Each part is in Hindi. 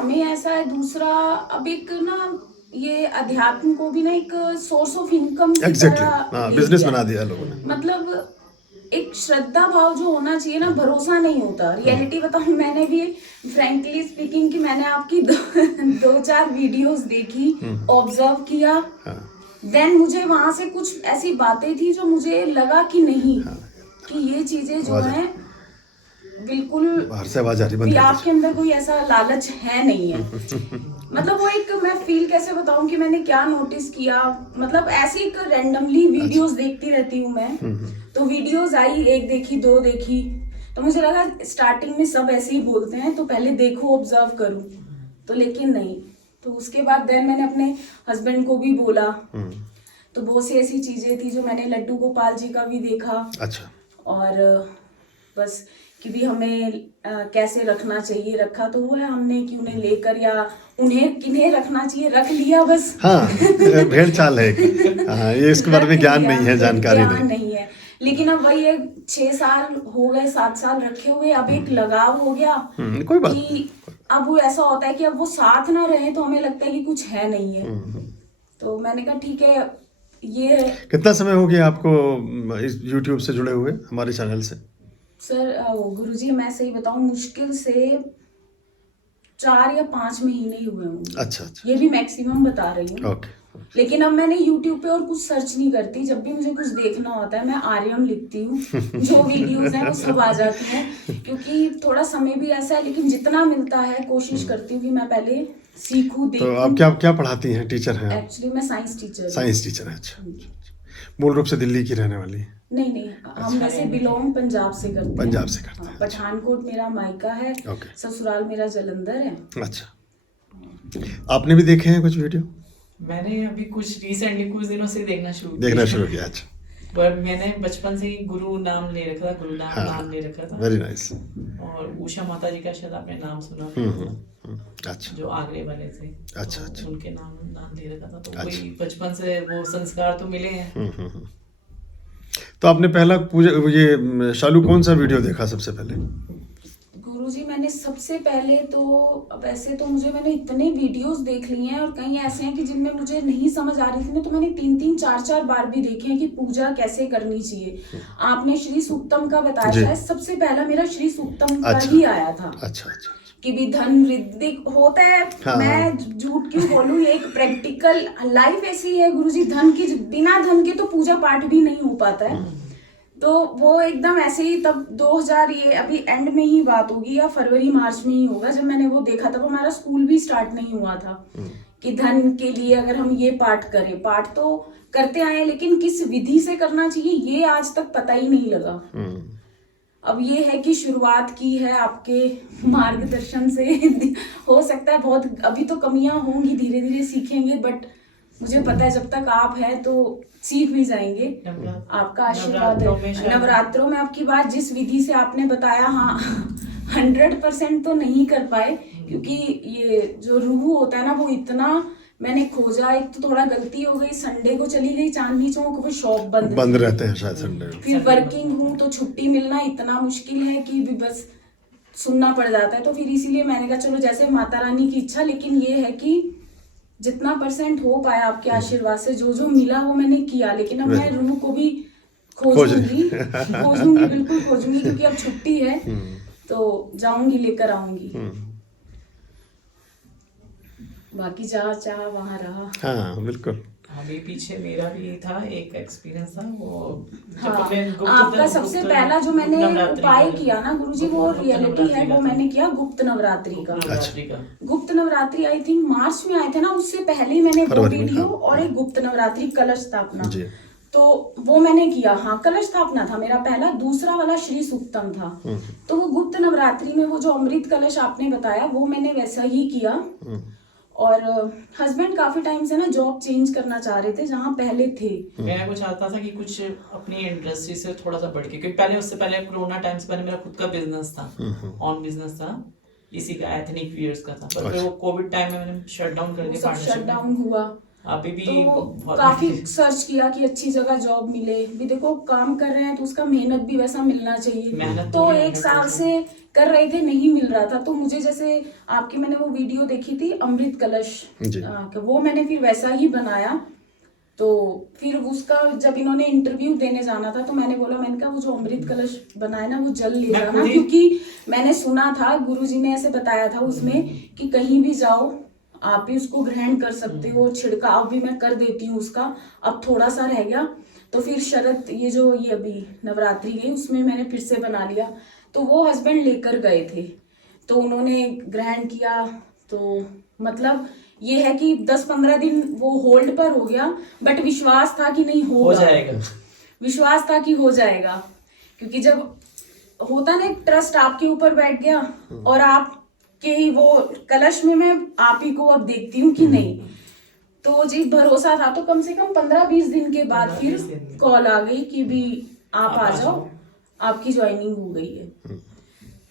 समय ऐसा है, दूसरा अब एक ना ये अध्यात्म को भी ना एक सोर्स ऑफ इनकम की तरह ले बिजनेस लिया बना है। दिया लोगों ने। मतलब एक श्रद्धा भाव जो होना चाहिए ना, भरोसा नहीं होता। रियलिटी बताऊं, मैंने भी फ्रैंकली स्पीकिंग कि मैंने आपकी दो चार वीडियोस देखी, ऑब्जर्व किया, देन मुझे वहां से कुछ ऐसी बातें थी जो मुझे लगा कि नहीं, कि ये चीजें जो हैं बिल्कुल बाहर से आवाज आ रही, बंद भी कर आपके अंदर कोई ऐसा लालच है नहीं है। मतलब वो एक मैं फील कैसे बताऊं कि मैंने क्या नोटिस किया, मतलब ऐसे एक रैंडमली वीडियोस देखती रहती हूँ मैं, तो वीडियोस आई, एक देखी, दो देखी, तो मुझे लगा स्टार्टिंग में सब ऐसे ही बोलते हैं तो पहले देखो, ऑब्जर्व करूं, तो लेकिन नहीं। तो उसके बाद देन मैंने अपने हस्बैंड को भी बोला, तो बहुत सी ऐसी चीजें थी जो मैंने लड्डू गोपाल जी का भी देखा। अच्छा। और बस कि भी हमें कैसे रखना चाहिए, रखा तो हुआ है हमने कि उन्हें लेकर, या उन्हें किन्हें रखना चाहिए रख लिया बस। हाँ, भेड़ चाल है एक। हाँ, ये इसके बारे में ज्ञान नहीं है, जानकारी नहीं है। लेकिन अब वही है, 6 साल हो गए, 7 साल रखे हुए, अब एक लगाव हो गया कोई बात नहीं। कि अब वो ऐसा होता है कि अब वो साथ ना रहे तो हमें लगता है कि कुछ है नहीं है। तो मैंने कहा ठीक है, ये कितना समय हो गया आपको इस YouTube से जुड़े हुए, हमारे चैनल से? सर गुरुजी मैं सही बताऊं, मुश्किल से 4 या 5 महीने ही हुए होंगे। अच्छा अच्छा, ये भी मैक्सिमम बता रही हूँ। ओके। लेकिन अब मैंने YouTube पे और कुछ सर्च नहीं करती, जब भी मुझे कुछ देखना होता है मैं आर्यम लिखती हूँ, जो वीडियोस हैं वो सब आ जाती हैं, क्योंकि थोड़ा समय भी ऐसा है, लेकिन जितना मिलता है कोशिश करती हूँ कि मैं पहले सीखूं, तो आप देखूं। क्या क्या पढ़ाती हैं? टीचर हैं आप? एक्चुअली मैं साइंस टीचर हूँ। साइंस टीचर है, अच्छा। मूल रूप से दिल्ली की रहने वाली हैं? नहीं नहीं, हम वैसे बिलोंग पंजाब से करते हैं। पंजाब से करते हैं, हाँ, पठानकोट मेरा मायका है, ओके। ससुराल मेरा जलंधर है। अच्छा, आपने भी देखे हैं कुछ वीडियो? मैंने अभी कुछ रिसेंटली कुछ दिनों से देखना शुरू किया। अच्छा, पर मैंने बचपन से ही गुरु नाम ले रखा था, गुरु नाम नाम ले रखा था। Very nice. और उषा माता जी का शायद आपने नाम सुना, अच्छा जो आगरे वाले थे। अच्छा, तो अच्छा। उनके नाम ले रखा था, तो अच्छा। वही बचपन से वो संस्कार तो मिले हैं। तो आपने पहला पूजा ये शालू कौन सा वीडियो देखा सबसे पहले? गुरुजी मैंने सबसे पहले तो, वैसे तो मैंने इतने वीडियोस देख लिए हैं, और कई ऐसे हैं कि जिनमें मुझे नहीं समझ आ रही थी ना, तो मैंने 3-3 4-4 बार भी देखे हैं कि पूजा कैसे करनी चाहिए। आपने श्री सूक्तम का बताया, शायद सबसे पहला मेरा श्री सूक्तम का ही आया था। अच्छा अच्छा, कि भी धन वृद्धि होता है। हाँ, मैं झूठ क्यों बोलूं, ये एक प्रैक्टिकल लाइफ ऐसी है गुरुजी, धन की, बिना धन के तो पूजा पाठ भी नहीं हो पाता है। तो वो एकदम ऐसे ही, तब 2000 ये अभी एंड में ही बात होगी, या फरवरी मार्च में ही होगा, जब मैंने वो देखा, तब हमारा स्कूल भी स्टार्ट नहीं हुआ था कि धन के लिए अगर हम ये पाठ करें। पाठ तो करते आए, लेकिन किस विधि से करना चाहिए ये आज तक पता ही नहीं लगा। अब ये है कि शुरुआत की है आपके मार्गदर्शन से। हो सकता है बहुत अभी तो कमियां होंगी, धीरे धीरे सीखेंगे, बट मुझे पता है जब तक आप हैं तो सीख भी जाएंगे। आपका आशीर्वाद है। नवरात्रों में आपकी बात जिस विधि से आपने बताया, हाँ 100% तो नहीं कर पाए, क्योंकि ये जो रूह होता है ना, वो इतना मैंने खोजा। एक तो थोड़ा गलती हो गई, संडे को चली गई चांदनी चौक, वो शॉप बंद रहते हैं शायद संडे। फिर वर्किंग हूँ तो छुट्टी मिलना इतना मुश्किल है कि बस सुनना पड़ जाता है। तो फिर इसीलिए मैंने कहा चलो जैसे माता रानी की इच्छा, लेकिन ये है कि जितना % हो पाया आपके आशीर्वाद से, जो जो मिला वो मैंने किया। लेकिन अब मैं रूह को भी खोजूंगी बिल्कुल खोजूंगी, क्योंकि अब छुट्टी है तो जाऊंगी, लेकर आऊंगी। बाकी जहाँ चाह वहाँ रहा। हाँ बिल्कुल। अभी पीछे मेरा भी था एक एक्सपीरियंस था वो। हाँ, आपका सबसे पहला जो मैंने उपाय किया ना गुरुजी, वो रियलिटी है, वो मैंने किया गुप्त नवरात्रि का। गुप्त नवरात्रि आई थिंक मार्च में आए थे ना, उससे पहले ही मैंने वो वीडियो और एक गुप्त नवरात्रि कलश स्थापना, तो वो मैंने किया। हाँ, कलश स्थापना था मेरा पहला, दूसरा वाला श्री सूक्तम था। तो वो गुप्त नवरात्रि में वो जो अमृत कलश आपने बताया, वो मैंने वैसा ही किया। और हस्बैंड काफी टाइम से ना जॉब चेंज करना चाह रहे थे जहाँ पहले थे। मैं कुछ चाहता था कि कुछ अपनी इंडस्ट्री से थोड़ा सा बढ़ के, क्योंकि पहले उससे पहले कोरोना टाइम से पहले मेरा खुद का बिजनेस था, ऑन बिजनेस था, इसी का एथनिक वियर्स का था। पर फिर वो कोविड टाइम में मैंने शट डाउन कर दिया, शट डाउन हुआ। अभी भी तो काफी सर्च किया कि अच्छी जगह जॉब मिले भी। देखो काम कर रहे हैं तो उसका मेहनत भी वैसा मिलना चाहिए। तो 1 साल से कर रहे थे, नहीं मिल रहा था। तो मुझे जैसे आपकी मैंने वो वीडियो देखी थी अमृत कलश, जी। वो मैंने फिर वैसा ही बनाया। तो फिर उसका जब इन्होंने इंटरव्यू देने जाना था तो मैंने बोला, मैंने कहा वो जो अमृत कलश बनाया ना वो जल ले जाना, क्योंकि मैंने सुना था गुरुजी ने ऐसे बताया था उसमें कि कहीं भी जाओ आप भी उसको ग्रहण कर सकते हो, छिड़काव भी मैं कर देती हूँ उसका, अब थोड़ा सा रह गया। तो फिर शरद ये जो ये अभी नवरात्रि गई उसमें मैंने फिर से बना लिया। तो वो हस्बैंड लेकर गए थे तो उन्होंने ग्रहण किया। तो मतलब ये है कि 10-15 दिन वो होल्ड पर हो गया, बट विश्वास था कि नहीं हो जाएगा, विश्वास था कि हो जाएगा, क्योंकि जब होता ना ट्रस्ट आपके ऊपर बैठ गया और आप के ही वो कलश में मैं आप ही को अब देखती हूँ कि नहीं, तो जी भरोसा था। तो कम से कम 15-20 दिन के बाद फिर कॉल आ गई कि भी आप आ जाओ, आपकी ज्वाइनिंग हो गई है।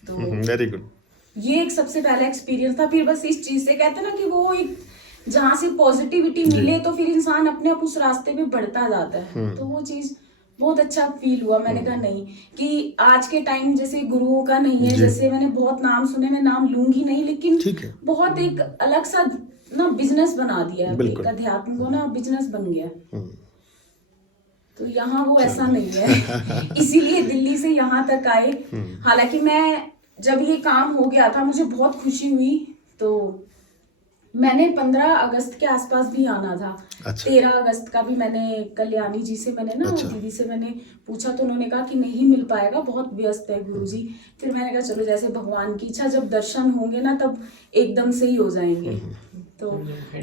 तो वेरी गुड। ये एक सबसे पहला एक्सपीरियंस था। फिर बस इस चीज से कहते हैं ना कि वो एक जहाँ से पॉजिटिविटी मिले तो फिर इंसान अपने आप उस रास्ते पे बढ़ता जाता है। तो वो चीज बहुत अच्छा फील हुआ। मैंने कहा नहीं कि आज के टाइम जैसे गुरुओं का नहीं है, जैसे मैंने बहुत नाम सुने, मैं नाम लूंगी नहीं, लेकिन बहुत एक अलग सा ना बिजनेस बना दिया है, एक अध्यात्म को ना बिजनेस बन गया। तो यहाँ वो ऐसा नहीं है, इसीलिए दिल्ली से यहाँ तक आए। हालांकि मैं जब ये काम हो गया था मुझे बहुत खुशी हुई। तो मैंने 15 अगस्त के आसपास भी आना था। 13 अगस्त का भी मैंने कल्याणी जी से मैंने ना दीदी से मैंने पूछा तो उन्होंने कहा कि नहीं मिल पाएगा, बहुत व्यस्त है गुरुजी। फिर मैंने कहा चलो जैसे भगवान की इच्छा, जब दर्शन होंगे ना तब एकदम से ही हो जाएंगे। तो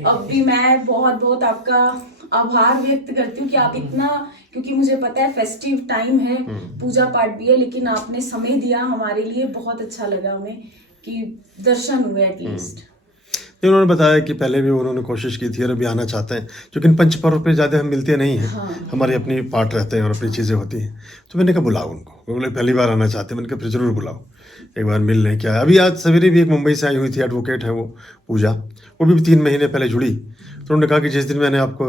अब भी मैं बहुत बहुत आपका आभार व्यक्त करती हूँ कि आप इतना, क्योंकि मुझे पता है फेस्टिव टाइम है, पूजा पाठ भी है, लेकिन आपने समय दिया हमारे लिए, बहुत अच्छा लगा हमें कि दर्शन हुए एटलीस्ट। उन्होंने बताया कि पहले भी उन्होंने कोशिश की थी और अभी आना चाहते हैं, क्योंकि पंच पर्व पे ज़्यादा हम मिलते नहीं हैं। हमारे अपनी पार्ट रहते हैं और अपनी चीज़ें होती हैं। तो मैंने कहा बुलाओ उनको, वो बोले पहली बार आना चाहते हैं। मैंने कहा फिर जरूर बुलाओ, एक बार मिल लें। क्या अभी आज सवेरे भी एक मुंबई से आई हुई थी, एडवोकेट है वो पूजा, वो भी 3 महीने पहले जुड़ी। तो उन्होंने कहा कि जिस दिन मैंने आपको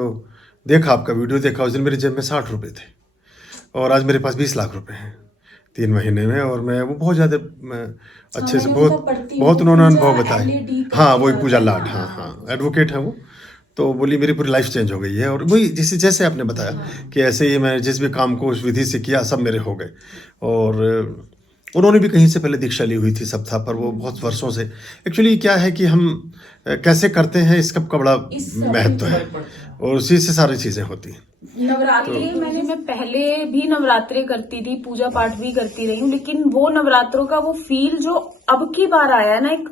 देखा, आपका वीडियो देखा, उस दिन मेरी जेब में 60 रुपये थे और आज मेरे पास 20 लाख रुपए हैं 3 महीने में। और मैं वो बहुत ज़्यादा अच्छे से बहुत उन्होंने अनुभव बताए। हाँ वही पूजा लाड, हाँ एडवोकेट है वो। तो बोली मेरी पूरी लाइफ चेंज हो गई है। और वही जैसे आपने बताया कि ऐसे ही मैं जिस भी काम को उस विधि से किया सब मेरे हो गए। और उन्होंने भी कहीं से पहले दीक्षा ली हुई थी, सब था, पर वो बहुत वर्षों से। एक्चुअली क्या है कि हम कैसे करते हैं इसका बड़ा महत्व है और उसी से सारी चीज़ें होती हैं। नवरात्रि मैं पहले भी नवरात्रि करती थी, पूजा पाठ भी करती रही हूँ, लेकिन वो नवरात्रों का वो फील जो अब की बार आया है ना, एक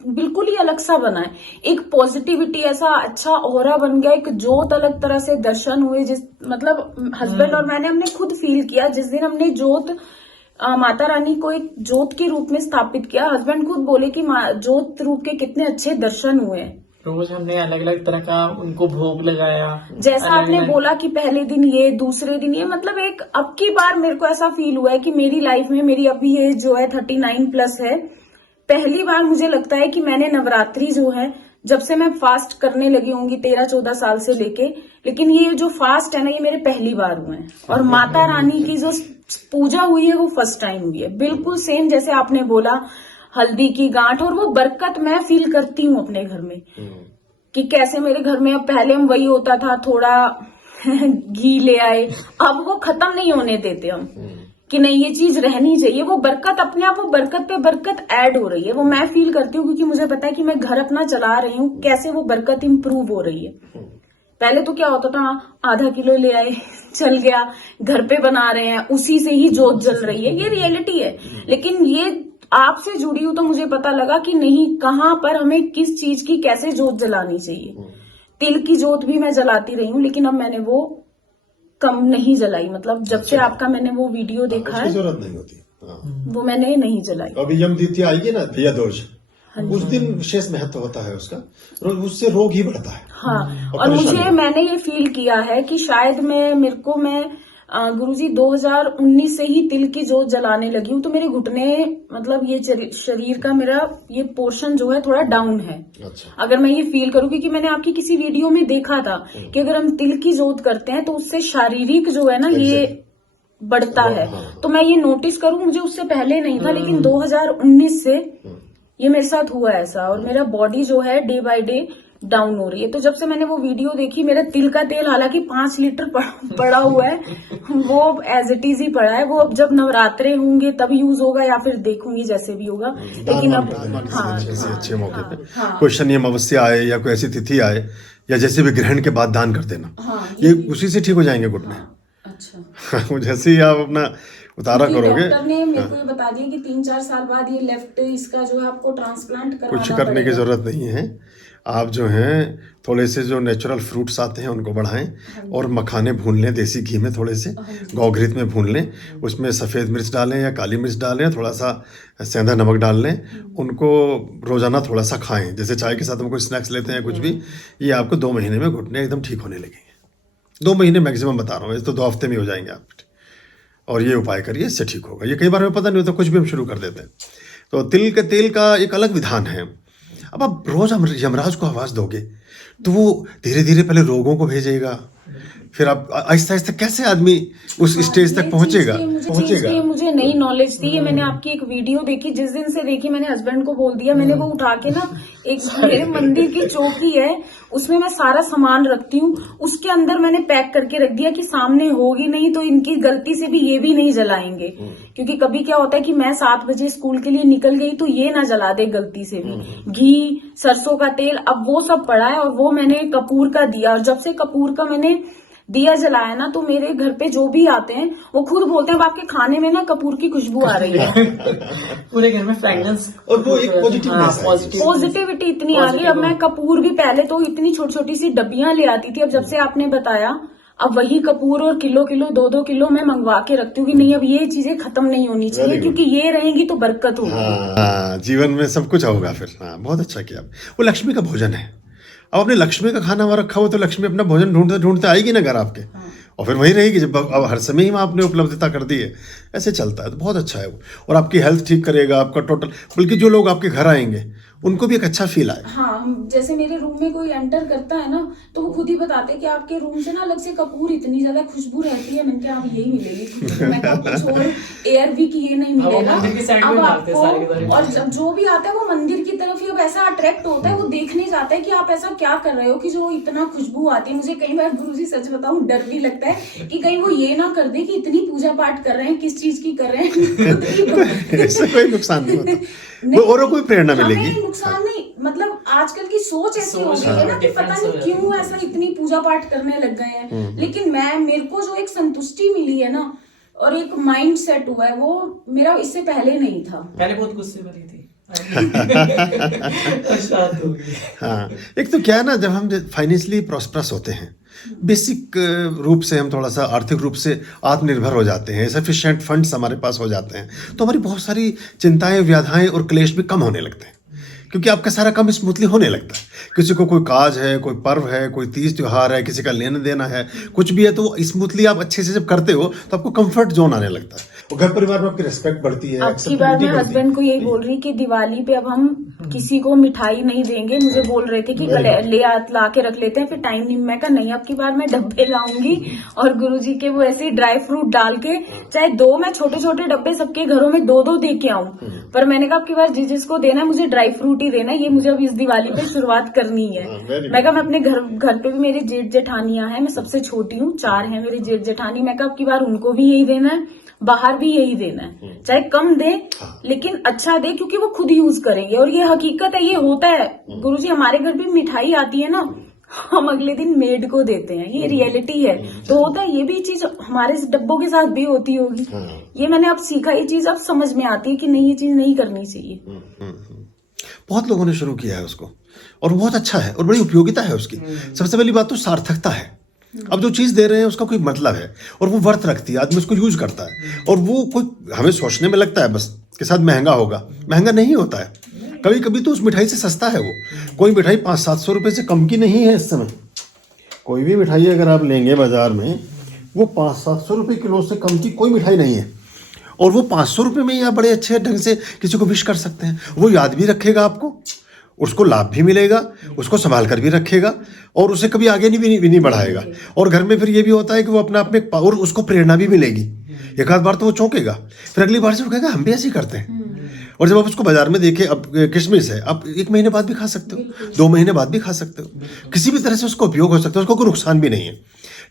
बिल्कुल ही अलग सा बना है। एक पॉजिटिविटी, ऐसा अच्छा ऑरा बन गया, एक जोत अलग तरह से दर्शन हुए। जिस मतलब हस्बैंड और मैंने हमने खुद फील किया जिस दिन हमने जोत माता रानी को एक जोत के रूप में स्थापित किया। हस्बैंड खुद बोले कि जोत रूप के कितने अच्छे दर्शन हुए। रोज हमने अलग अलग तरह का उनको भोग लगाया, जैसा आपने बोला कि पहले दिन ये, दूसरे दिन ये, मतलब एक अब की बार मेरे को ऐसा फील हुआ है कि मेरी लाइफ में, मेरी अभी एज जो है 39+ है, पहली बार मुझे लगता है कि मैंने नवरात्रि जो है, जब से मैं फास्ट करने लगी होंगी 13-14 साल से लेके, लेकिन ये जो फास्ट है ना ये मेरे पहली बार हुए हैं। और माता रानी की जो पूजा हुई है वो फर्स्ट टाइम हुई है। बिल्कुल सेम जैसे आपने बोला, हल्दी की गांठ, और वो बरकत मैं फील करती हूँ अपने घर में कि कैसे मेरे घर में, अब पहले हम वही होता था थोड़ा घी ले आए, अब वो खत्म नहीं होने देते हम कि नहीं ये चीज रहनी चाहिए। वो बरकत अपने आप, वो बरकत पे बरकत ऐड हो रही है, वो मैं फील करती हूँ, क्योंकि मुझे पता है कि मैं घर अपना चला रही हूँ, कैसे वो बरकत इंप्रूव हो रही है। पहले तो क्या होता था, आधा किलो ले आए चल गया, घर पे बना रहे हैं उसी से ही जोत जल रही है, ये रियलिटी है। लेकिन ये आपसे जुड़ी हूं तो मुझे पता लगा कि नहीं, कहाँ पर हमें किस चीज की कैसे जोत जलानी चाहिए। तिल की जोत भी मैं जलाती रही हूँ, लेकिन अब मैंने वो कम नहीं जलाई। मतलब जब से आपका मैंने वो वीडियो देखा है, जरूरत नहीं होती, वो मैंने नहीं जलाई। अभी यम द्वितीया आएगी ना, भैयादूज, उस दिन विशेष महत्व होता है उसका, उससे रोग ही बढ़ता है। हाँ, और मैंने ये फील किया है कि शायद मैं गुरुजी 2019 से ही तिल की जोत जलाने लगी हूँ, तो मेरे घुटने, मतलब ये शरीर का मेरा ये पोर्शन जो है थोड़ा डाउन है। अच्छा। अगर मैं ये फील करूँ, क्योंकि मैंने आपकी किसी वीडियो में देखा था कि अगर हम तिल की जोत करते हैं तो उससे शारीरिक जो है ना, ये बढ़ता है। तो मैं ये नोटिस करूं, मुझे उससे पहले नहीं था, लेकिन 2019 से ये मेरे साथ हुआ ऐसा, और मेरा बॉडी जो है डे बाय डे डाउन हो रही है। तो जब से मैंने वो वीडियो देखी, मेरा तिल का तेल हालांकि 5 लीटर पड़ा हुआ है, वो एज इट इज ही पड़ा है। वो अब जब नवरात्रे होंगे तब यूज होगा, या फिर देखूंगी जैसे भी होगा। लेकिन अब किसी अच्छे मौके पे कोई शनि अमावस्या आए या कोई ऐसी तिथि आए, या जैसे भी ग्रहण के बाद दान कर देना, ये उसी से ठीक हो जाएंगे घुटने। अच्छा जैसे ही आप अपना उतारा करोगे, डॉक्टर ने मेरे को ये बता दिया कि 3-4 साल बाद ये लेफ्ट इसका जो है आपको ट्रांसप्लांट करवाना कुछ करने की जरूरत नहीं है। आप जो हैं थोड़े से जो नेचुरल फ्रूट्स आते हैं उनको बढ़ाएं, और मखाने भून लें देसी घी में, थोड़े से गौघृत में भून लें, उसमें सफ़ेद मिर्च डालें या काली मिर्च डालें, थोड़ा सा सेंधा नमक डाल लें, उनको रोज़ाना थोड़ा सा खाएं। जैसे चाय के साथ हम कोई स्नैक्स लेते हैं कुछ भी, ये आपको 2 महीने में घुटने एकदम ठीक होने लगेंगे। 2 महीने मैक्सिमम बता रहा हूँ, इस तो 2 हफ्ते में हो जाएंगे आप। और ये उपाय करिए, इससे ठीक होगा। ये कई बार हमें पता नहीं होता, कुछ भी हम शुरू कर देते हैं। तो तिल के तेल का एक अलग विधान है। अब आप रोज यमराज को आवाज दोगे तो वो धीरे धीरे पहले रोगों को भेजेगा, फिर आप आहिस्ता आहिस्ता कैसे आदमी उस स्टेज तक पहुंचेगा। मुझे नई नॉलेज थी। ये मैंने आपकी एक वीडियो देखी, जिस दिन से देखी मैंने हस्बैंड को बोल दिया, मैंने वो उठा के ना, एक मेरे मंदिर की चौकी है उसमें मैं सारा सामान रखती हूँ, उसके अंदर मैंने पैक करके रख दिया कि सामने होगी नहीं तो इनकी गलती से भी ये भी नहीं जलाएंगे। क्योंकि कभी क्या होता है कि मैं 7 बजे स्कूल के लिए निकल गई तो ये ना जला दे गलती से भी। घी, सरसों का तेल, अब वो सब पड़ा है, और वो मैंने कपूर का दिया। और जब से कपूर का मैंने दिया जलाया ना, तो मेरे घर पे जो भी आते हैं वो खुद बोलते हैं आपके खाने में ना कपूर की खुशबू आ रही है। पूरे घर में फ्रेग्रेंस, और वो एक पॉजिटिविटी इतनी आ गई। अब मैं कपूर भी, पहले तो इतनी छोटी छोटी सी डब्बियां ले आती थी, अब जब से आपने बताया, अब वही कपूर और किलो 2-2 किलो मैं मंगवा के रखती हूँ कि नहीं अब ये चीजें खत्म नहीं होनी चाहिए, क्योंकि ये रहेंगी तो बरकत होगी। जीवन में सब कुछ होगा फिर। बहुत अच्छा किया। वो लक्ष्मी का भोजन है। अब अपने लक्ष्मी का खाना वहाँ रखा हो तो लक्ष्मी अपना भोजन ढूंढते ढूंढते आएगी ना घर आपके, और फिर वही रहेगी जब अब हर समय ही आपने उपलब्धता कर दी है। ऐसे चलता है तो बहुत अच्छा है वो, और आपकी हेल्थ ठीक करेगा आपका टोटल। बल्कि जो लोग आपके घर आएंगे उनको भी एक अच्छा फील आए। हाँ, जैसे मेरे रूम में कोई एंटर करता है ना तो वो खुद ही बताते हैं कि आपके रूम से ना अलग से कपूर इतनी ज्यादा खुशबू रहती है। मैंने कहा आप यही मिलेगी, मैं कहा कुछ और एयर भी की ये नहीं मिलेगा। अब आपको, और जब जो भी आता है वो मंदिर की तरफ ही अब ऐसा अट्रैक्ट होता है, वो देखने जाता है कि आप ऐसा क्या कर रहे हो कि जो इतना खुशबू आती है। मुझे कई बार गुरुजी सच बताऊं डर भी लगता है कि कहीं वो ये ना कर दे कि इतनी पूजा पाठ कर रहे हैं, किस चीज की कर रहे हैं। इससे कोई नुकसान नहीं होता, औरों को भी प्रेरणा मिलेगी। नुकसान नहीं, मतलब आजकल की सोच ऐसी हो गई है ना कि पता नहीं क्यों ऐसा इतनी पूजा पाठ करने लग गए हैं। लेकिन मेरे को जो एक संतुष्टि मिली है ना, और एक माइंड सेट हुआ है, वो मेरा इससे पहले नहीं था। पहले बहुत गुस्से वाली थी। हाँ, एक तो क्या है ना, जब हम फाइनेंशियली प्रॉस्परस होते हैं, बेसिक रूप से हम थोड़ा सा आर्थिक रूप से आत्मनिर्भर हो जाते हैं, सफिशिएंट फंड्स हमारे पास हो जाते हैं, तो हमारी बहुत सारी चिंताएं, व्याधाएं और क्लेश भी कम होने लगते हैं, क्योंकि आपका सारा काम स्मूथली होने लगता है। किसी को कोई काज है, कोई पर्व है, कोई तीज त्योहार है, किसी का लेना देना है, कुछ भी है, तो स्मूथली आप अच्छे से जब करते हो तो आपको कंफर्ट जोन आने लगता है, और घर परिवार में आपकी रिस्पेक्ट बढ़ती है। अब की बार मैं हस्बैंड को यही बोल रही कि दिवाली पे अब हम किसी को मिठाई नहीं देंगे। मुझे बोल रहे थे कि ला के रख लेते हैं, फिर टाइम नहीं। मैं कहा नहीं, अब की बार मैं डब्बे लाऊंगी, और गुरुजी के वो ऐसे ड्राई फ्रूट डाल के, चाहे 2 मैं छोटे छोटे डब्बे सबके घरों में 2-2 दे के आऊं, पर मैंने कहा अब की बार जिसको देना है मुझे ड्राई फ्रूट ही देना है। ये मुझे अब इस दिवाली पे शुरुआत करनी है। मैं कहा मैं अपने घर पे भी मेरी जेठ जेठानियां हैं, मैं सबसे छोटी हूँ, 4 हैं मेरी जेठ जेठानी। मैं कहा अब की बार उनको भी यही देना है, बाहर भी यही देना है, चाहे कम दे लेकिन अच्छा दे, क्योंकि वो खुद यूज करेंगे। और ये हकीकत है, ये होता है गुरुजी। हमारे घर भी मिठाई आती है ना, हम अगले दिन मेड को देते हैं, ये रियलिटी है। तो होता है, ये भी चीज हमारे डब्बों के साथ भी होती होगी। ये मैंने अब सीखा, ये चीज अब समझ में आती है कि नहीं, ये चीज नहीं करनी चाहिए। बहुत लोगों ने शुरू किया है उसको, और बहुत अच्छा है, और बड़ी उपयोगिता है उसकी। सबसे पहली बात तो सार्थकता है। अब जो चीज़ दे रहे हैं उसका कोई मतलब है, और वो वर्थ रखती है, आदमी उसको यूज करता है। और वो कोई हमें सोचने में लगता है बस के साथ महंगा होगा, महंगा नहीं होता है। कभी कभी तो उस मिठाई से सस्ता है वो। कोई मिठाई 500-700 रुपये से कम की नहीं है इस समय। कोई भी मिठाई अगर आप लेंगे बाजार में, वो 500-700 रुपये किलो से कम की कोई मिठाई नहीं है। और वो 500 रुपये में ही आप बड़े अच्छे ढंग से किसी को विश कर सकते हैं, वो याद भी रखेगा आपको, उसको लाभ भी मिलेगा, उसको संभाल कर भी रखेगा और उसे कभी आगे भी नहीं बढ़ाएगा। और घर में फिर ये भी होता है कि वो अपने आप में और उसको प्रेरणा भी मिलेगी। एक आध बार तो वो चौंकेगा, फिर अगली बार से वो कहेगा हम भी ऐसे ही करते हैं। और जब आप उसको बाजार में देखें, अब किशमिश है, आप 1 महीने बाद भी खा सकते हो, 2 महीने बाद भी खा सकते हो, किसी भी तरह से उसका उपयोग हो सकता है, उसको कोई नुकसान भी नहीं है।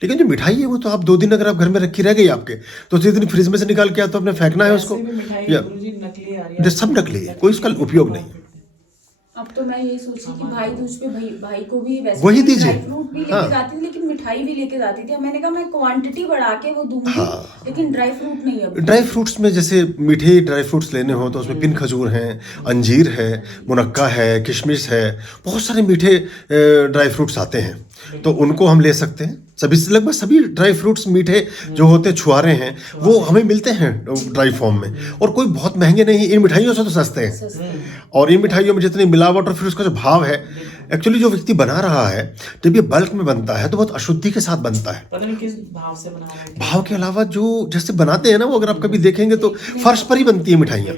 लेकिन जो मिठाई है वो तो आप 2 दिन अगर आप घर में रखी रह गई आपके, तो 3 दिन फ्रिज में से निकाल के या तो अपने फेंकना है उसको, या सब नकली है, कोई उसका उपयोग नहीं है। अब तो मैं यही सोची कि भाई दूज पे भाई को भी वैसे वही दीजिए। ड्राई फ्रूट भी लेके जाती थी, लेकिन मिठाई भी लेके जाती थी। अब मैंने कहा मैं क्वांटिटी बढ़ा के वो दूंगी, लेकिन ड्राई फ्रूट नहीं। अब ड्राई फ्रूट्स में जैसे मीठे ड्राई फ्रूट्स लेने हो तो उसमें पिन खजूर हैं, अंजीर है, मुनक्का है, किशमिश है, बहुत सारे मीठे ड्राई फ्रूट्स आते हैं, तो उनको हम ले सकते हैं। लगभग सभी ड्राई फ्रूट्स मीठे जो होते छुआरे हैं वो हमें मिलते हैं ड्राई फॉर्म में, और कोई बहुत महंगे नहीं, इन मिठाइयों से तो सस्ते हैं। और इन मिठाइयों में जितनी मिलावट और फिर उसका जो भाव है, एक्चुअली जो व्यक्ति बना रहा है जब ये बल्क में बनता है तो बहुत अशुद्धि के साथ बनता है। पता नहीं किस भाव से बना रहे हैं। भाव के अलावा जो जैसे बनाते हैं ना, वो अगर आप कभी देखेंगे तो फर्श पर ही बनती है मिठाइयाँ।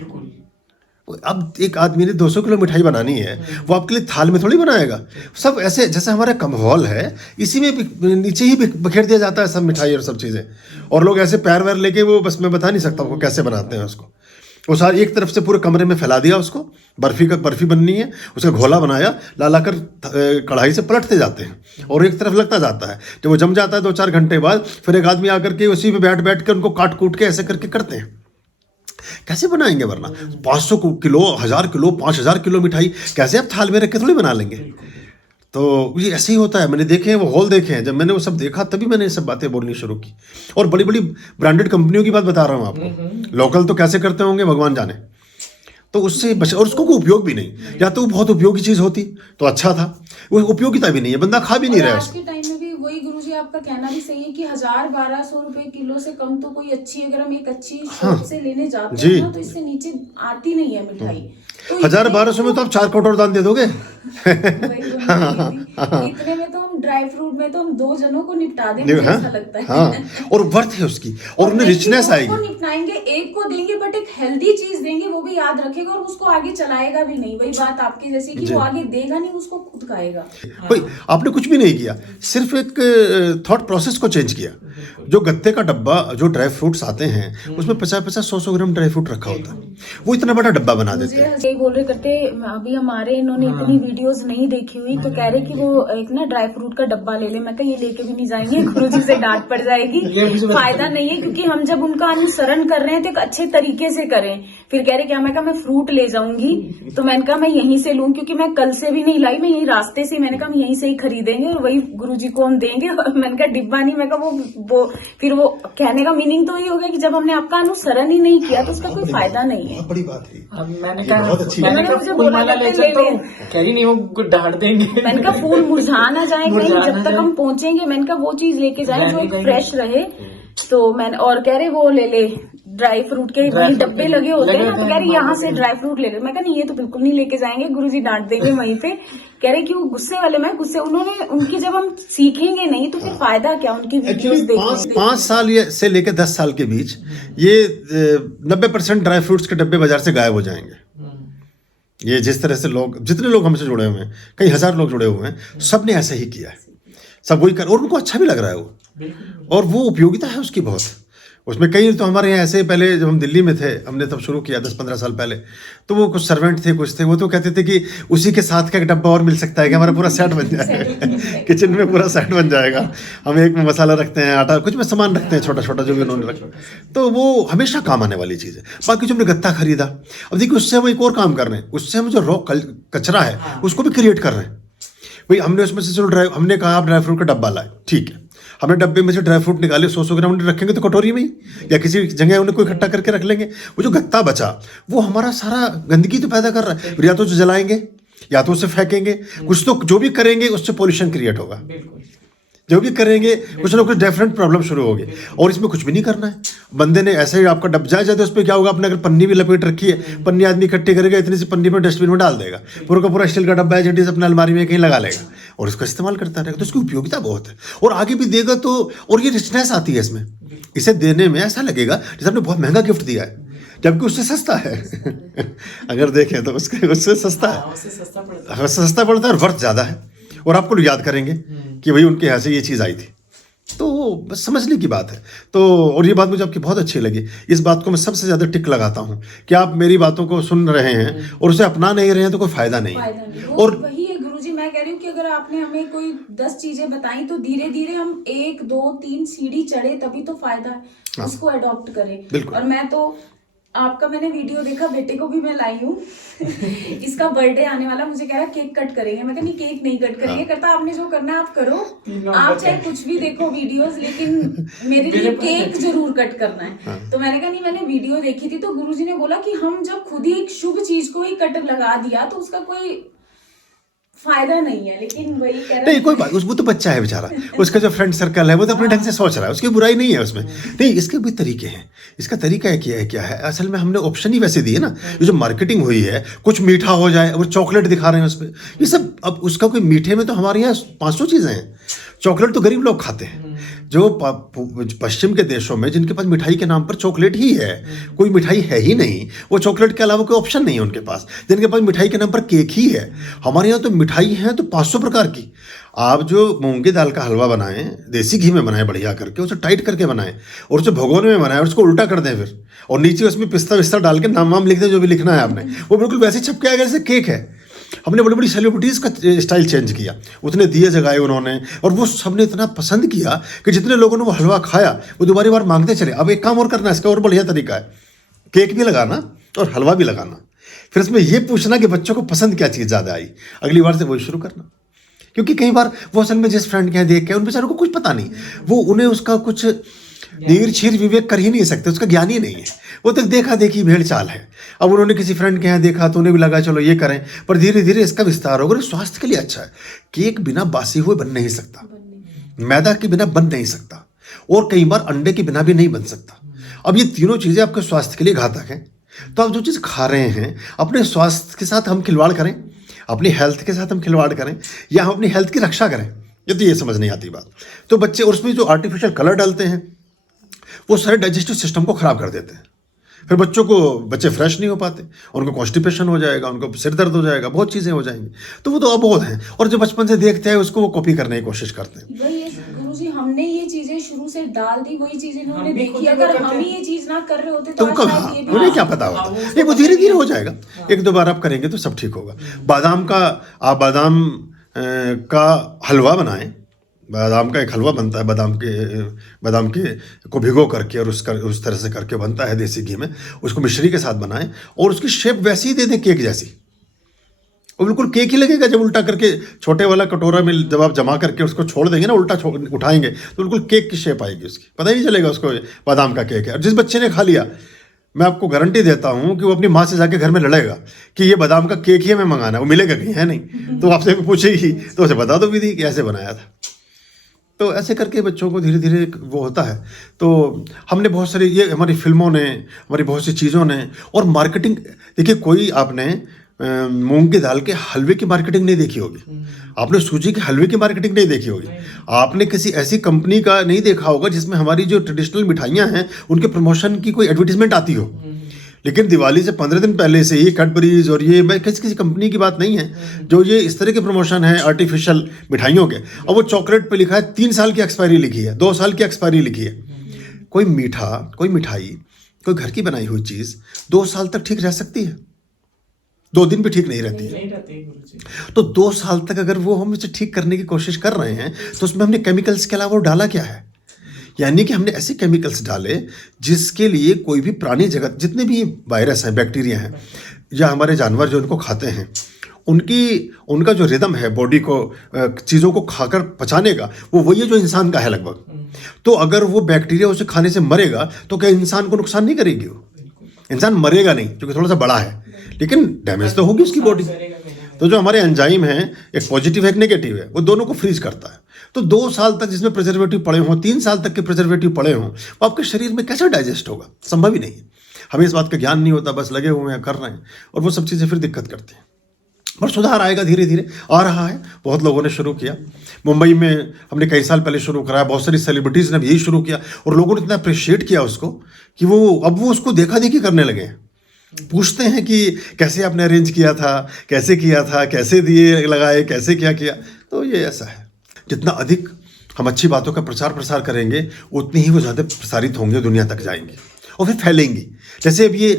अब एक आदमी ने 200 किलो मिठाई बनानी है, वो आपके लिए थाल में थोड़ी बनाएगा। सब ऐसे जैसे हमारा कम हॉल है, इसी में नीचे ही बखेर दिया जाता है सब मिठाई और सब चीज़ें, और लोग ऐसे पैर वैर लेके, वो बस मैं बता नहीं सकता आपको कैसे बनाते हैं उसको। वो सारी एक तरफ से पूरे कमरे में फैला दिया उसको, बर्फी बननी है, उसका घोला बनाया, ला कर कढ़ाई से पलटते जाते हैं और एक तरफ लगता जाता है। जब वो जम जाता है 2-4 घंटे बाद, फिर एक आदमी आकर के उसी में बैठ के उनको काट कूट के ऐसे करके करते हैं। कैसे बनाएंगे वरना 500 किलो, 1000 किलो, 5000 किलो मिठाई कैसे आप थाल में रख के थोड़ी बना लेंगे। तो ये ऐसे ही होता है। मैंने देखे हैं वो हॉल देखे हैं, जब मैंने वो सब देखा तभी मैंने ये सब बातें बोलनी शुरू की। और बड़ी बड़ी ब्रांडेड कंपनियों की बात बता रहा हूँ आपको, लोकल तो कैसे करते होंगे भगवान जाने। तो उससे बच, और उसको कोई उपयोग भी नहीं, या तो वो बहुत उपयोगी चीज़ होती तो अच्छा था, वो उपयोगिता भी नहीं है, बंदा खा भी नहीं रहा है आज के टाइम में भी वही गुरुजी आपका कहना भी सही है कि 1000-1200 रुपए किलो से कम तो कोई अच्छी, अगर हम एक अच्छी शॉप से लेने जाते हैं ना, तो इससे नीचे आती नहीं है मिठाई। तो 1000-1200 में तो आप 4 कटोर दान दे दोगे। इतने में तो हम ड्राई फ्रूट में तो हम 2 जनों को निपटा देंगे, ऐसा लगता है। हाँ, और वर्थ है उसकी, और उन्हें रिचनेस आएगी। निपटाएंगे, एक को देंगे बट एक हेल्दी चीज देंगे, वो भी याद रखेगा और उसको आगे चलाएगा भी नहीं। वही बात आपकी जैसी कि वो आगे देगा नहीं, उसको खुद खाएगा। भाई आपने कुछ भी नहीं किया, सिर्फ एक थॉट प्रोसेस को चेंज किया। जो गत्ते का डब्बा, जो ड्राई फ्रूट्स आते हैं उसमें 50-50, 100-100 ग्राम ड्राई फ्रूट रखा होता है, वो इतना बड़ा डब्बा बना देते हैं। यही बोल रहे करते, अभी हमारे इन्होंने इतनी वीडियोस नहीं देखी हुई, तो कह रहे कि वो एक ना ड्राई फ्रूट का डब्बा ले ले। मैं कहा ये लेके भी नहीं जाएंगे, गुरुजी से डांट पड़ जाएगी, फायदा नहीं है, क्योंकि हम जब उनका अनुसरण कर रहे हैं तो एक अच्छे तरीके से करें। फिर कह रहे क्या, मैं कहा मैं फ्रूट ले जाऊंगी, तो मैंने कहा मैं यहीं से लूं, क्योंकि मैं कल से भी नहीं लाई, मैं यही रास्ते से, मैंने कहा हम यहीं से ही खरीदेंगे और वही गुरुजी को हम देंगे। मैंने कहा डिब्बा नहीं, मैं कहा वो फिर वो कहने का मीनिंग तो ये हो गया कि जब हमने आपका अनुसरण ही नहीं किया तो उसका कोई फायदा नहीं है। बड़ी बात है। मैंने कहा फूल माला ले चल, तो कह रही नहीं वो डांट देंगे। मैंने कहा फूल मुरझा ना जाए कहीं, जब तक हम पहुंचेंगे। मैंने कहा वो चीज लेके जाए जो फ्रेश रहे। तो मैंने, और कह रहे वो ले ले ड्राई फ्रूट के वही डब्बे लगे होते हैं ना, तो कह रहे यहाँ से ड्राई फ्रूट ले ले। मैं कहा नहीं, ये तो बिल्कुल नहीं लेके जाएंगे, गुरुजी डांट देंगे वहीं पे। कह रहे कि वो गुस्से वाले, मैं गुस्से, उन्होंने उनकी जब हम सीखेंगे नहीं तो फिर फायदा क्या उनकी वीडियोस देखने। 5 साल से लेकर 10 साल के बीच ये 90% ड्राई फ्रूट्स के डब्बे बाजार से गायब हो जाएंगे। ये जिस तरह से लोग, जितने लोग हमसे जुड़े हुए हैं, कई हजार लोग जुड़े हुए हैं, सब ने ऐसा ही किया है, सब वही कर, और उनको अच्छा भी लग रहा है वो, और वो उपयोगिता है उसकी बहुत। उसमें कई तो हमारे यहाँ ऐसे, पहले जब हम दिल्ली में थे, हमने तब शुरू किया 10-15 साल पहले, तो वो कुछ सर्वेंट थे, कुछ थे, वो तो कहते थे कि उसी के साथ का एक डब्बा और मिल सकता है कि हमारा पूरा सेट बन जाएगा। किचन में पूरा सेट बन जाएगा। हम एक में मसाला रखते हैं, आटा, कुछ में सामान रखते हैं, छोटा छोटा जो भी उन्होंने रखा, तो वो हमेशा काम आने वाली चीज़ है। बाकी जो हमने गत्ता खरीदा, अब देखिए उससे हम एक और काम कर रहे हैं, उससे हम जो रॉ कचरा है उसको भी क्रिएट कर रहे हैं। भाई हमने उसमें से चलो हमने कहा आप ड्राई फ्रूट का डब्बा लाए, ठीक है, हमने डब्बे में से ड्राई फ्रूट निकाले, 100-100 ग्राम रखेंगे तो कटोरी में ही, या किसी जगह उन्हें कोई इकट्ठा करके रख लेंगे। वो जो गत्ता बचा वो हमारा सारा गंदगी तो पैदा कर रहा है, या तो जलाएंगे या तो उसे फेंकेंगे, कुछ तो जो भी करेंगे उससे पोल्यूशन क्रिएट होगा, जो भी करेंगे कुछ ना कुछ डिफरेंट प्रॉब्लम शुरू होगी। और इसमें कुछ भी नहीं करना है, बंदे ने ऐसे ही आपका डब जाए जाते, उस पर क्या होगा, आपने अगर पन्नी भी लपेट रखी है, पन्नी आदमी इकट्ठी करेगा, इतनी सी पन्नी में डस्टबिन में डाल देगा, पूरा का पूरा स्टील का डब्बा है, झंडी से अपने अलमारी में कहीं लगा लेगा और इसका इस्तेमाल करता रहेगा। तो इसकी उपयोगिता बहुत है, और आगे भी देगा तो, और ये रिचनेस आती है इसमें, इसे देने में ऐसा लगेगा जैसे आपने बहुत महंगा गिफ्ट दिया है, जबकि उससे सस्ता है। अगर देखें तो उससे सस्ता है, उससे सस्ता पड़ता हाँ, सस्ता पड़ता है और वर्थ ज़्यादा है, और आपको लोग याद करेंगे कि भाई उनके यहाँ से ये चीज़ आई थी। तो बस समझने की बात है। तो और ये बात मुझे आपकी बहुत अच्छी लगी, इस बात को मैं सबसे ज़्यादा टिक लगाता हूँ कि आप मेरी बातों को सुन रहे हैं और उसे अपना नहीं रहे हैं तो कोई फ़ायदा नहीं फायदा है। नहीं। और वही है गुरुजी, मैं कह रही हूँ कि अगर आपने हमें कोई 10 चीजें बताई तो धीरे धीरे हम 1 2 3 सीढ़ी चढ़े तभी तो फायदा है, हाँ। उसको अडॉप्ट करें। बिल्कुल। और मैं तो आपका मैंने वीडियो देखा, बेटे को भी मैं लाई हूँ। इसका बर्थडे आने वाला, मुझे कह रहा केक कट करेंगे, मैं कहा नहीं केक नहीं कट करेंगे। करता आपने जो करना है आप करो, आप चाहे कुछ भी देखो वीडियोस, लेकिन मेरे लिए केक जरूर कट करना है। तो मैंने कहा नहीं, मैंने वीडियो देखी थी तो गुरुजी ने बोला कि हम जब खुद ही एक शुभ चीज को ही कट लगा दिया तो उसका कोई फायदा नहीं है। लेकिन वही कह रहा नहीं कोई बात, वो तो बच्चा है बेचारा, उसका जो फ्रेंड सर्कल है वो तो अपने ढंग से सोच रहा है, उसकी बुराई नहीं है उसमें। नहीं, इसके भी तरीके हैं, इसका तरीका क्या है असल में हमने ऑप्शन ही वैसे दिए ना। ये जो मार्केटिंग हुई है, कुछ मीठा हो जाए, वो चॉकलेट दिखा रहे हैं उस पर, ये सब। अब उसका कोई मीठे में तो हमारे यहाँ 500 चीज़ें हैं। चॉकलेट तो गरीब लोग खाते हैं, जो पश्चिम के देशों में जिनके पास मिठाई के नाम पर चॉकलेट ही है, कोई मिठाई है ही नहीं, वो चॉकलेट के अलावा कोई ऑप्शन नहीं है उनके पास, जिनके पास मिठाई के नाम पर केक ही है। हमारे यहाँ तो मिठाई है तो 500 प्रकार की। आप जो मूंग की दाल का हलवा बनाएं, देसी घी में बनाएं बढ़िया करके, उसे टाइट करके बनाएं और उसे भगोने में बनाएं और उसको उल्टा कर दें फिर, और नीचे उसमें पिस्ता विस्ता डाल के नाम वाम लिख दें जो भी लिखना है आपने, वो बिल्कुल वैसे छपके आएगा जैसे केक है। हमने बड़ी बड़ी सेलिब्रिटीज़ का स्टाइल चेंज किया, उतने दिए जगाए उन्होंने, और वो सबने इतना पसंद किया कि जितने लोगों ने वो हलवा खाया वो दोबारा बार मांगते चले। अब एक काम और करना है, इसका और बढ़िया तरीका है, केक भी लगाना और हलवा भी लगाना, फिर इसमें ये पूछना कि बच्चों को पसंद क्या चीज़ ज़्यादा आई, अगली बार से वही शुरू करना। क्योंकि कई बार वो असल में जिस फ्रेंड के यहाँ देख के, उन बेचारों को कुछ पता नहीं, वो उन्हें उसका कुछ धीर छीर विवेक कर ही नहीं सकते, उसका ज्ञान ही नहीं है, वो तो देखा देखी भेड़ चाल है। अब उन्होंने किसी फ्रेंड के यहाँ देखा तो उन्हें भी लगा चलो ये करें, पर धीरे धीरे इसका विस्तार होगा। स्वास्थ्य के लिए अच्छा है। केक बिना बासी हुए बन नहीं सकता, मैदा के बिना बन नहीं सकता, और कई बार अंडे के बिना भी नहीं बन सकता। अब ये तीनों चीज़ें आपके स्वास्थ्य के लिए घातक हैं। तो आप जो चीज़ खा रहे हैं, अपने स्वास्थ्य के साथ हम खिलवाड़ करें, अपनी हेल्थ के साथ हम खिलवाड़ करें, या हम अपनी हेल्थ की रक्षा करें, ये तो ये समझ नहीं आती बात। तो बच्चे, और उसमें जो आर्टिफिशियल कलर डालते हैं वो सारे डाइजेस्टिव सिस्टम को ख़राब कर देते हैं। फिर बच्चे फ्रेश नहीं हो पाते, उनको कॉन्स्टिपेशन हो जाएगा, उनको सिर दर्द हो जाएगा, बहुत चीज़ें हो जाएंगी। तो वो तो अबोध हैं, और जो बचपन से देखते हैं उसको वो कॉपी करने की कोशिश करते हैं। वही गुरुजी, हमने ये चीजें शुरू से डाल दी, वही चीजें इन्होंने हम भी देखी। खुद अगर करते हम हैं। ही ये चीज ना कर रहे होते तो तो उनका, शायद ये भी उन्हें क्या पता होता। नहीं, वो धीरे धीरे हो जाएगा, 1-2 बार आप करेंगे तो सब ठीक होगा। आप बादाम का हलवा बनाएं, बादाम का एक हलवा बनता है, बादाम के को भिगो करके, और उस तरह से करके बनता है देसी घी में, उसको मिश्री के साथ बनाएं और उसकी शेप वैसी ही दे दें केक जैसी, वो बिल्कुल केक ही लगेगा। जब उल्टा करके छोटे वाला कटोरा में जब आप जमा करके उसको छोड़ देंगे ना, उठाएंगे तो बिल्कुल केक की शेप आएगी उसकी, पता ही नहीं चलेगा उसको बादाम का केक है। और जिस बच्चे ने खा लिया, मैं आपको गारंटी देता हूँ कि वो अपनी माँ से जाके घर में लड़ेगा कि ये बादाम का केक ही हमें मंगाना है, वो मिलेगा कहीं, है नहीं, तो आपसे पूछेगी तो उसे बता दो विधि कि ऐसे बनाया था। तो ऐसे करके बच्चों को धीरे धीरे वो होता है। तो हमने बहुत सारी, ये हमारी फिल्मों ने, हमारी बहुत सी चीज़ों ने, और मार्केटिंग, देखिए कोई आपने मूंग की दाल के हलवे की मार्केटिंग नहीं देखी होगी, आपने सूजी के हलवे की मार्केटिंग नहीं देखी होगी, आपने किसी ऐसी कंपनी का नहीं देखा होगा जिसमें हमारी जो ट्रेडिशनल मिठाइयाँ हैं उनके प्रमोशन की कोई एडवर्टीजमेंट आती हो। लेकिन दिवाली से 15 दिन पहले से ही कैडबरीज और ये, मैं किसी कंपनी की बात नहीं है, जो ये इस तरह के प्रमोशन है आर्टिफिशियल मिठाइयों के, और वो चॉकलेट पे लिखा है 3 साल की एक्सपायरी लिखी है, 2 साल की एक्सपायरी लिखी है। कोई मीठा, कोई मिठाई, कोई घर की बनाई हुई चीज़ 2 साल तक ठीक रह सकती है, 2 दिन भी ठीक नहीं रहती है। तो 2 साल तक अगर वो हम इसे ठीक करने की कोशिश कर रहे हैं तो उसमें हमने केमिकल्स के अलावा डाला क्या है, यानी कि हमने ऐसे केमिकल्स डाले जिसके लिए कोई भी प्राणी जगत, जितने भी वायरस हैं, बैक्टीरिया हैं, या हमारे जानवर जो इनको खाते हैं, उनका जो रिदम है बॉडी को चीज़ों को खाकर पचाने का, वो वही है जो इंसान का है लगभग। तो अगर वो बैक्टीरिया उसे खाने से मरेगा तो क्या इंसान को नुकसान नहीं करेगी? वो इंसान मरेगा नहीं, क्योंकि थोड़ा सा बड़ा है, लेकिन डैमेज तो होगी उसकी बॉडी। तो जो हमारे एंजाइम हैं, एक पॉजिटिव है एक नेगेटिव है, वो दोनों को फ्रीज करता है। तो 2 साल तक जिसमें प्रिजर्वेटिव पड़े हों, 3 साल तक के प्रिजर्वेटिव पड़े हों, वो आपके शरीर में कैसे डाइजेस्ट होगा? संभव ही नहीं है। हमें इस बात का ज्ञान नहीं होता, बस लगे हुए हैं, कर रहे हैं, और वो सब चीज़ें फिर दिक्कत करती हैं। और सुधार आएगा धीरे धीरे, आ रहा है। बहुत लोगों ने शुरू किया, मुंबई में हमने कई साल पहले शुरू कराया, बहुत सारी सेलिब्रिटीज़ ने भी यही शुरू किया और लोगों ने इतना अप्रिशिएट किया उसको कि वो उसको देखा देखी करने लगे हैं। पूछते हैं कि कैसे आपने अरेंज किया था, कैसे दिए लगाए, कैसे क्या किया। तो ये ऐसा है, जितना अधिक हम अच्छी बातों का प्रचार प्रसार करेंगे उतनी ही वो ज़्यादा प्रसारित होंगे, दुनिया तक जाएंगे और फिर फैलेंगी। जैसे अब ये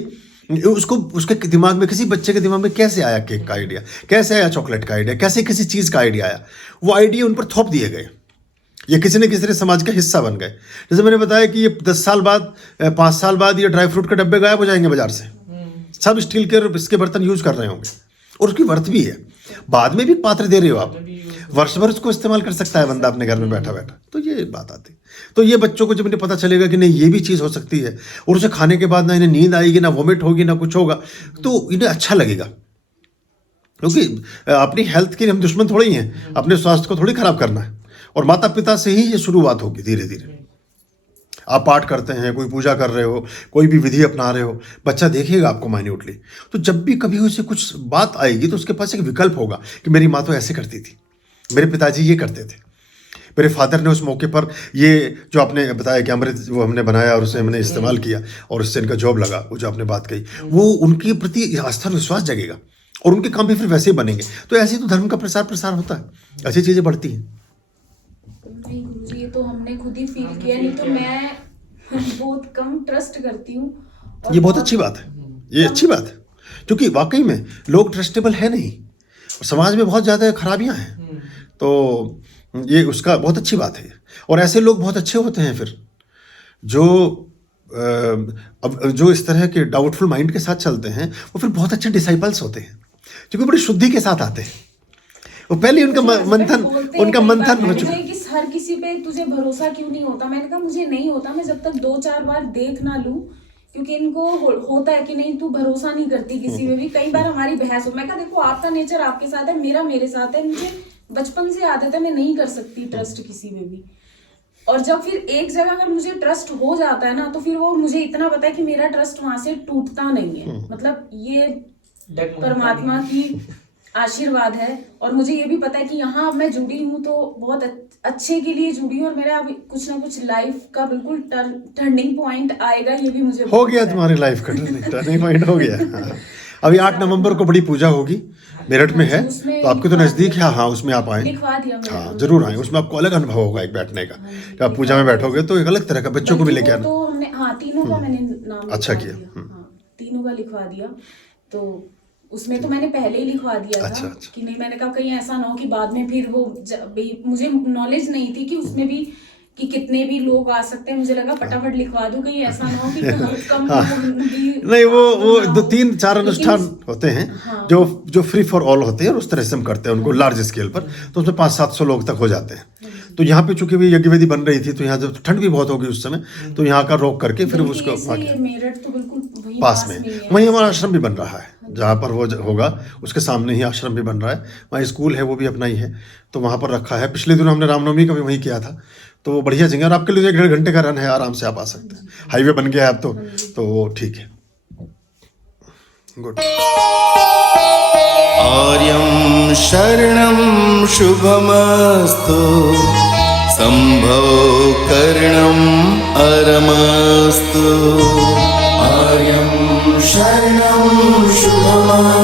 उसके दिमाग में, किसी बच्चे के दिमाग में कैसे आया केक का आइडिया, कैसे आया चॉकलेट का आइडिया, कैसे किसी चीज़ का आइडिया आया, वो आइडिया उन पर थोप दिए गए, ये किसी न किसी समाज का हिस्सा बन गए। जैसे मैंने बताया कि ये 10 साल बाद, 5 साल बाद ये ड्राई फ्रूट के डब्बे गायब हो जाएंगे बाजार से, सब स्टील के और इसके बर्तन यूज कर रहे होंगे और उसकी वर्थ भी है, बाद में भी पात्र दे रहे हो आप, वर्ष भर उसको इस्तेमाल कर सकता है बंदा अपने घर में बैठा बैठा। तो ये बात आती। तो ये बच्चों को जब इन्हें पता चलेगा कि नहीं ये भी चीज़ हो सकती है और उसे खाने के बाद ना इन्हें नींद आएगी, ना वोमिट होगी, ना कुछ होगा, तो इन्हें अच्छा लगेगा। क्योंकि अपनी हेल्थ के हम दुश्मन थोड़ी हैं, अपने स्वास्थ्य को थोड़ी खराब करना है। और माता पिता से ही ये शुरुआत होगी धीरे धीरे। आप पाठ करते हैं, कोई पूजा कर रहे हो, कोई भी विधि अपना रहे हो, बच्चा देखेगा आपको माइन्यूटली। तो जब भी कभी उसे कुछ बात आएगी तो उसके पास एक विकल्प होगा कि मेरी माँ तो ऐसे करती थी, मेरे पिताजी ये करते थे, मेरे फादर ने उस मौके पर ये जो आपने बताया कि अमृत वो हमने बनाया और उसे हमने इस्तेमाल किया और उससे इनका जॉब लगा, वो जो आपने बात कही, वो उनके प्रति आस्था विश्वास जगेगा और उनके काम भी फिर वैसे ही बनेंगे। तो ऐसे ही तो धर्म का प्रसार प्रसार होता है, ऐसी चीज़ें बढ़ती हैं। नहीं गुरुजी, ये तो हमने खुद ही फील किया, नहीं तो मैं बहुत कम ट्रस्ट करती हूँ। ये बहुत अच्छी बात है, ये अच्छी बात है, क्योंकि वाकई में लोग ट्रस्टेबल है नहीं, समाज में बहुत ज़्यादा खराबियाँ हैं, तो ये उसका बहुत अच्छी बात है। और ऐसे लोग बहुत अच्छे होते हैं फिर जो इस तरह के डाउटफुल माइंड के साथ चलते हैं, वो फिर बहुत अच्छे डिसाइपल्स होते हैं, क्योंकि बड़ी शुद्धि के साथ आते हैं। वो पहले उनका मंथन हो चुका है कि हर किसी पे तुझे भरोसा क्यों नहीं होता। मैंने कहा मुझे नहीं होता, मैं जब तक 2-4 बार देख ना लूं, क्योंकि इनको होता है कि नहीं तू भरोसा नहीं करती किसी पे भी। कई बार हमारी बहस हो, मैं कहा देखो आपका नेचर आपके साथ है, मेरा मेरे साथ है, मुझे बचपन से आदत है, मैं नहीं कर सकती ट्रस्ट किसी पे भी। और जब फिर एक जगह अगर मुझे ट्रस्ट हो जाता है ना, तो फिर वो मुझे इतना पता है कि मेरा ट्रस्ट वहां से टूटता नहीं है। मतलब ये परमात्मा की आशीर्वाद है। और मुझे ये भी पता है कि यहाँ मैं जुड़ी हूँ तो बहुत अच्छे के लिए जुड़ी हूँ, और मेरा अभी कुछ ना कुछ लाइफ का बिल्कुल टर्निंग पॉइंट आएगा, ये भी मुझे हो गया। तुम्हारी लाइफ का टर्निंग पॉइंट हो गया। अभी 8 नवंबर को बड़ी पूजा होगी, मेरठ में है, तो आपके तो नजदीक है। हाँ, उसमें आप आए, लिखवा दिया। हाँ जरूर आए, उसमें आपको अलग अनुभव होगा एक बैठने का। जब आप पूजा में बैठोगे तो एक अलग तरह का, बच्चों को भी लेके आना। तो हमने तीनों का मैंने नाम अच्छा किया, तीनों का लिखवा दिया। तो उसमें तो मैंने पहले ही लिखवा दिया था कि नहीं, मैंने कहा कहीं ऐसा ना हो कि बाद में फिर वो मुझे नॉलेज नहीं थी कि उसमें भी कि कितने भी लोग आ सकते हैं। मुझे लगा फटाफट लिखवा दूं, कहीं ऐसा ना हो कि कम नहीं। वो 2-3-4 अनुष्ठान होते हैं जो फ्री फॉर ऑल होते हैं और उस तरह से हम करते हैं उनको लार्ज स्केल पर, तो उसमें 500-700 लोग तक हो जाते हैं। तो यहाँ पे चूंकि भी यज्ञ वेदी बन रही थी, तो यहाँ जब ठंड भी बहुत होगी उस समय, तो यहाँ का रोक करके फिर उसको मेरठ तो बिल्कुल पास में वहीं हमारा आश्रम भी बन रहा है, जहाँ पर वो होगा उसके सामने ही आश्रम भी बन रहा है। वहाँ स्कूल है, वो भी अपना ही है, तो वहाँ पर रखा है। पिछले दिनों हमने रामनवमी का भी वहीं किया था, तो वो बढ़िया जगह। और आपके लिए 1.5 घंटे का रन है, आराम से आप आ सकते हैं। हाईवे बन गया है अब तो ठीक है। गुड। आर्यं शरणं शुभमस्तु, संभव करणं अरमस्तु। आर्यं शरणं शुभमस्तु।